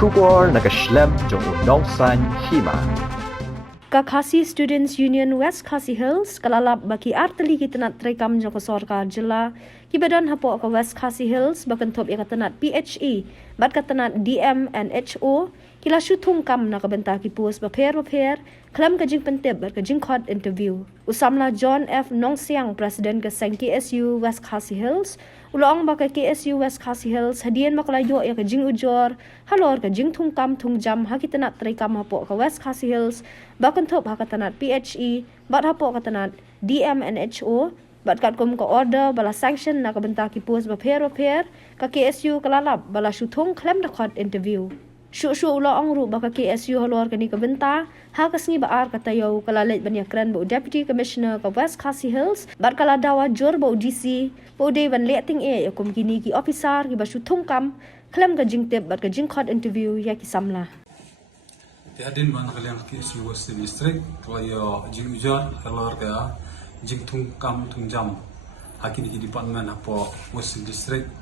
Shubor nakaslem jong udongsan hima. Kakhasi Students Union West Khasi Hills kalalap baki arteli kitanat trekam jong sorkar jela kibadan hapo ka West Khasi Hills bakantop ya katanat PHE bat katanat DMNHO kila syutung kam na kabenta ki pus baper klam kajing pentep bat kajing khot interview usamla John F Nongsiang President ka Seng KSU West Khasi Hills ulong baka KSU West Khasi Hills hadian makalayo ya kajing ujor halor kajing tungkam tungjam hakitanat trekam hapo ka West Khasi Hills bakantop hakatanat PHE bat hapo katanat DMNHO bat kat kum ka order bala sanction na kabenta ki pus baper ka KSU kalalap bala syutung klam na khot interview Syu ulo ang ru baka KSU halor kani kabenta hakas ngi baar katayo kalalit banyakran bo Deputy Commissioner ka West Khasi Hills bat kala dawa jor bo DC bo de ban leting yakum kini ki officer ki basu thungkam klam ka jingtep bat ka jingkhot interview ya ki samla Tiadin ban kalian KSU West District kalayo jing ujar halor ka jing thungkam tungjam hakini ki department apo West District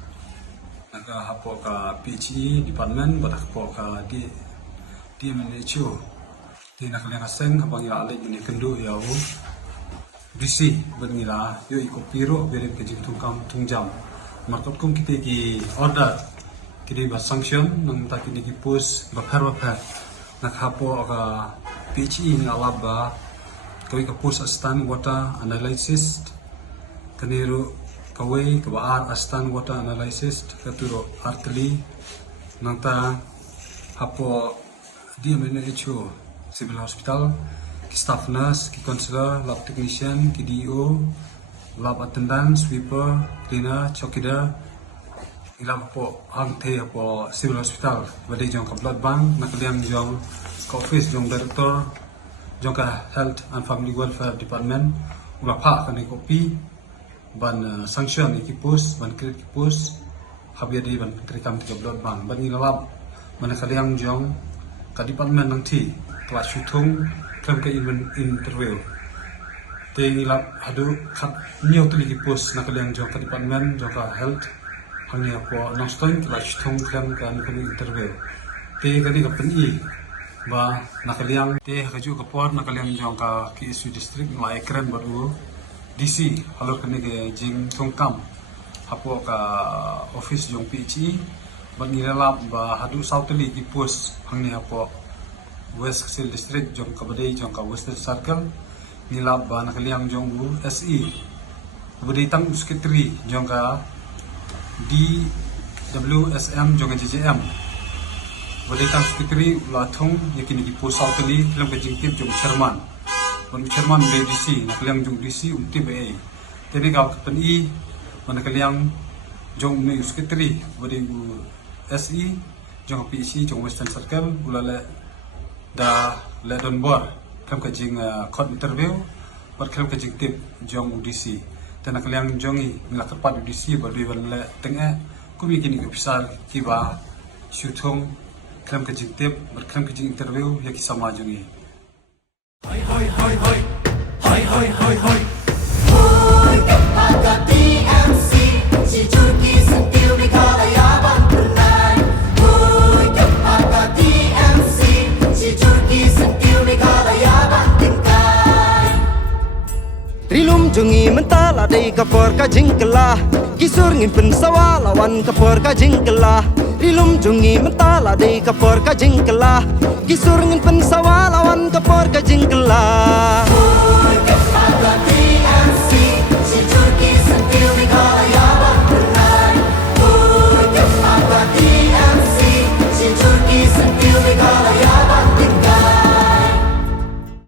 naga hapo ka PHE department batak hapo ka DMNHO di nakalian aseng abang ya alek ini kendu ya u DC bernila yo iko piro beri ke jing tungkam tungjam markot kum kita ki order kini ba sanction nang tak kini ki push bakar nak hapo ka PHE ni alaba koi ka push astan water analysis kaniru kawai kebaar astan water analysis katuro arteli nangta hapo DMNHO civil hospital ki staff nurse ki counselor lab technician ki DO lab attendant sweeper cleaner chokida ilang hapo hangte hapo civil hospital bade jong ka blood bank nakalian jong ka office jong director jong ka health and family welfare department ulapa kani kopi ban sanction ikipus ban kredit kipus habia di ban trikam tiga blood ban ban nilawab mana kaliang jong ka department nang ti kelas syutung klam ka interview te nilap hadu khat nyo tuli kipus na kaliang jong ka department jong ka health hangnya ko nangstoin kelas syutung klam ka interview te kali ka peni ba nakaliang te haju ka por nakaliang jong ka KSU district la ekran baru DC halor kene ke jing tongkam hapo ka office jong PHE ban nilala ba hadu sauteli ki pos hangni hapo West Khasi district jong ka badai jong ka Western Circle nilab ba nakaliang jong bu SE badai tang secretary jong ka DWSM jong ka JJM badai tang secretary lathong yakini ki pos sauteli film ka jing tip jong chairman Chairman dari DC, nak kaliang jong DC umti bae. Jadi kau peni, mana kaliang jong ni secretary, beri SE, jong PEC, jong Western Circle, ulale da ledon bor, kam kajing court interview, ber kam kajing tip jong DC. Dan nak kaliang jongi nilak tepat DC, beri balik tengah, kumi kini kepisar kiba syutung, kam kajing tip, ber kam kajing interview, ya kisah majongi. Hoi hoi hoi hoi hoi hoi hoi hoi Hoi kepada TMC si Turki sentil di kalayaban pernah Hoi kepada TMC si Turki sentil di kalayaban tingkai Rilum jungi mentala day kapor ka jingkelah Kisur ngin pensawa lawan kapor ka jingkelah Rilum jungi mentala day kapor ka jingkelah Kisur ngin pensawa lawan kapor ka jingkelah